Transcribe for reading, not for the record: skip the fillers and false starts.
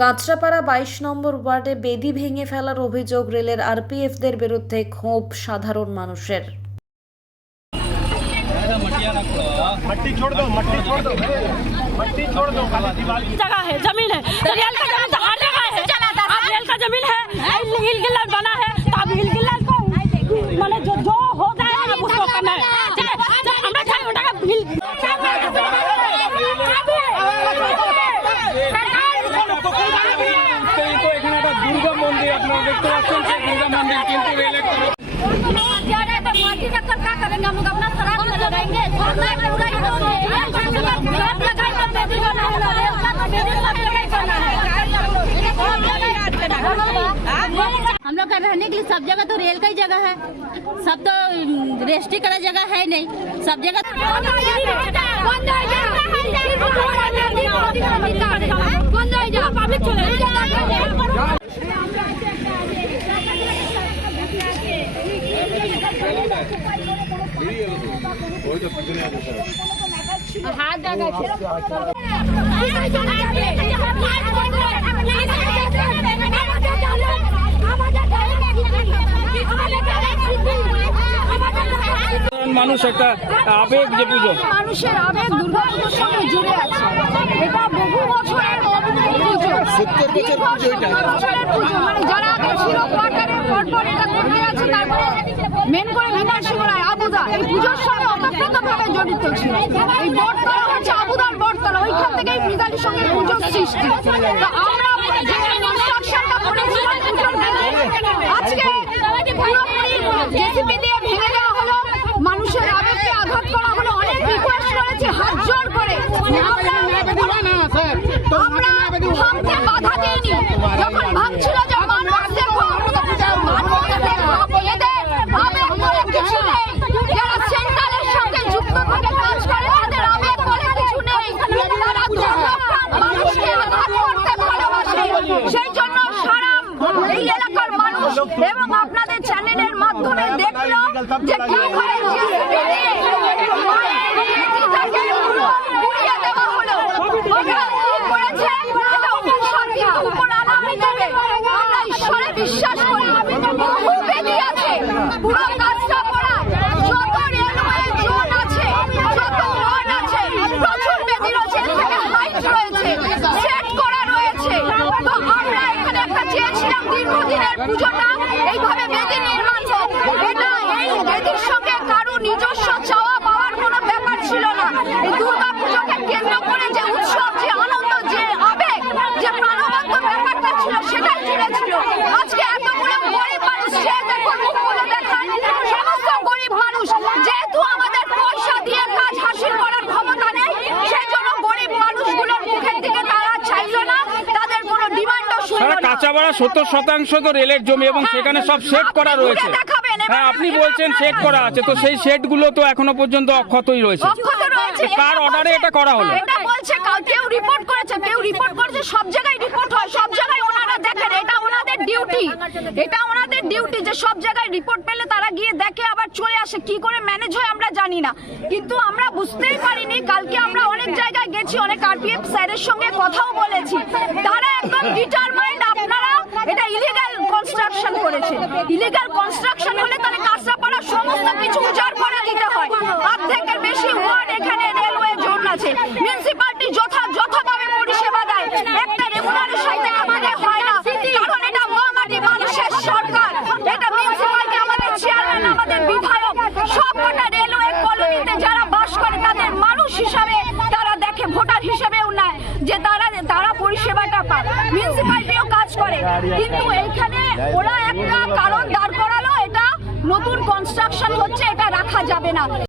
কাঁচরাপাড়া 22 নম্বর ওয়ার্ডে বেদি ভেঙে ফেলার অভিযোগ রেলের আরপিএফদের বিরুদ্ধে ক্ষোভ সাধারণ মানুষের। मट्टी छोड़ दो, मट्टी छोड़ दो, मट्टी छोड़ दो। जगह है, जमीन है, तो रेल का जमीन तो हर जगह है। अब रेल का जमीन है, हिल गिल्ला बना है, तो अब हिल गिल्ला को माने जो हो गया है अब उसको करना है। আমরা চাই ওটাকে হিল দুর্গা মন্দির আপনারা দেখতে পাচ্ছেন, সেই দুর্গা মন্দির কিন্তু রেলের क्या करेंगे हम लोग अपना शराब में लगाएंगे हम लोग का रहने के लिए सब जगह तो रेल का ही जगह है, सब तो रेस्ट्रिक्ट करा जगह है नहीं, सब जगह हाथ মানুষ একটা আবেগ, যে পুজো মানুষের আবেগ দুর্গাপুজোর সঙ্গে জুড়ে আছে। এটা বহু বছরের পুজো, 70 বছর পুজো। মানে যারা আগে ছিল কোয়ার্টারের পর এটা করতে আছে, তারপরে মেন করে বিমানশিবরায় আবুদা এই পুজোর সঙ্গে অতপ্রতভাবে জড়িত ছিল। এই বটতলা হচ্ছে আবুদার বটতলা, ওইখান থেকেই মৃগালীর সঙ্গে পুজোর সৃষ্টি। তো আমরা যে কনস্ট্রাকশনটা করেছিলাম আজকে পুরোপুরি জেসিবি দিয়ে ভেঙে দেওয়া হলো, মানুষের আবেগকে আঘাত করা হলো। অনেক রিকোয়েস্ট করেছি হাত জোর করে, আমরা ভাঙতে বাধা দিইনি। যখন ভাঙছিল যে মানুষ দেখো এদের আবেগ বলে কিছু নেই, যারা সেন্ট্রালের সঙ্গে যুক্ত থাকে কাজ করে তাদের আবেগ বলে কিছু নেই। তারা মানুষকে আঘাত করতে ভালোবাসে, সেই জন্য সারা এই এলাকার মানুষ এবং আপনাদের চ্যানেলের মাধ্যমে দেখলো যে কি করে বিশ্বাস করি বহু বেদি আছে পুরো কাজটা করা। যত রেলওয়ে জোন আছে, যত ওয়ার্ড আছে, প্রচুর বেদি রয়েছে, হাইট রয়েছে, সেট করা রয়েছে। তো আমরা এখানে একটা চেয়েছিলাম দীর্ঘদিনের পুজোটা এইভাবে বেদি নির্মাণ হোক। এটা এই বেদির সঙ্গে কারো নিজস্ব চাওয়া পাওয়ার কোনো ব্যাপার ছিল না। এই দুর্গা পুজোকে কেন্দ্র করে যে উৎসব, যে আনন্দ, যে আবেগ, যে প্রাণবন্ত ব্যাপারটা ছিল সেটাই জুড়ে ছিল। আজকে এতগুলো গরিব মানুষ, সে দেখুন মুখগুলো দেখান, সমস্ত গরিব মানুষ, যেহেতু আমাদের পয়সা দিয়ে কাজ হাসিল করার ক্ষমতা নেই, সেই জন্য গরিব মানুষগুলোর মুখের দিকে তারা চাইল না, তাদের কোনো ডিমান্ডও শুনল না। কাঁচাপাড়া 70% তো রেলের জমি এবং সেখানে সব সেট করা রয়েছে। হ্যাঁ, আপনি বলছেন সেট করা আছে, তো সেই সেটগুলো তো এখনো পর্যন্ত অক্ষতই রয়েছে। কার অর্ডারে এটা করা হলো? এটা বলছে কেউ রিপোর্ট করেছে, কেউ রিপোর্ট করেছে, সব জায়গায় রিপোর্ট হয়, সব জায়গায় ওনারা দেখেন, এটা ওনাদের ডিউটি, এটা ওনাদের ডিউটি যে সব জায়গায় রিপোর্ট পেলে তারা গিয়ে দেখে আবার চলে আসে। কি করে ম্যানেজ হয় আমরা জানি না, কিন্তু আমরা বুঝতেই পারিনি। কালকে আমরা অনেক জায়গায় গেছি, অনেক আরপিএফ স্যারের সঙ্গে কথাও বলেছি, তারা একদম ডিটারমাইন্ড আপনারা এটা ইলিগাল কনস্ট্রাকশন করেছে। ইলিগাল কনস্ট্রাকশন হলে তাহলে কাঁচরাপাড়ার সমস্ত কিছু উজাড় করে দিতে হয়। অর্ধেকের বেশি ওয়ার্ড এখানে রেলওয়ে জোন আছে, মিউনিসিপালিটি যথাযথভাবে পরিষেবা দেয়, একটা রেগুলারেশন আমাদের হয় না, কারণ এটা মহামাটি মানুষের সরকার। এটা মিউনিসিপালিটি, আমাদের চেয়ারম্যান, আমাদের বিধায়ক, সবকটা রেলওয়ে কলোনিতে যারা বাস করে তাদের মানুষ হিসাবে তারা দেখে, ভোটার হিসেবেও নেয় যে তারা পরিষেবাটা পায়। মিউনিসিপালিটিও কাজ করে, কিন্তু এইখানে ওরা একটা কারণ দাঁড় করালো, এটা নতুন কনস্ট্রাকশন হচ্ছে, এটা রাখা যাবে না।